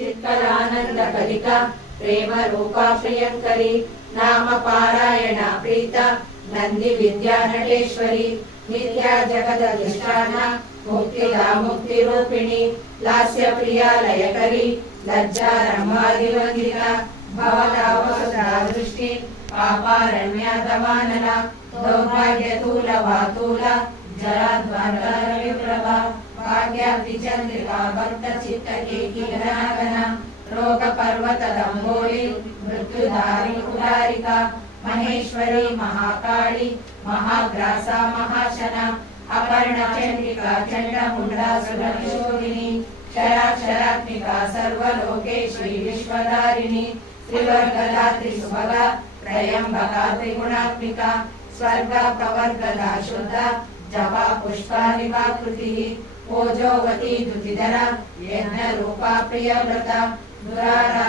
चित्कलानंद कलिका प्रेम रूपा प्रियंकरी नाम पारायण प्रीता नंदी विद्या नटेश्वरी नित्या जगदधिष्ठान मुक्तिदा मुक्ति रूपिणी लास्य प्रिया लयकरी लज्जा रमादिवंदिता भवदावसुधा दृष्टि पापारण्या दमानना दौर्भाग्यतूल वातूल जराध्वांता विप्रभा भाग्याब्धि चंद्रिका भक्त चित्त केकिगनागना रोग पर्वत दंबोली मृत्युधारी उदारिका महेश्वरी महाकाली महाग्रासा महाशना अपर्ण चंडिका चंडमुंडा सुरशोभिनी क्षराक्षरात्मिका सर्वलोकेश्वरी विश्वधारिणी त्रिवर्गदा त्रिसुभगा त्रयंबका त्रिगुणात्मिका स्वर्ग प्रवर्गदा शुद्धा जपा पुष्पानिवाकृतिः ओजोवती दुतिधरा यज्ञ रूपा प्रियव्रता दुरारा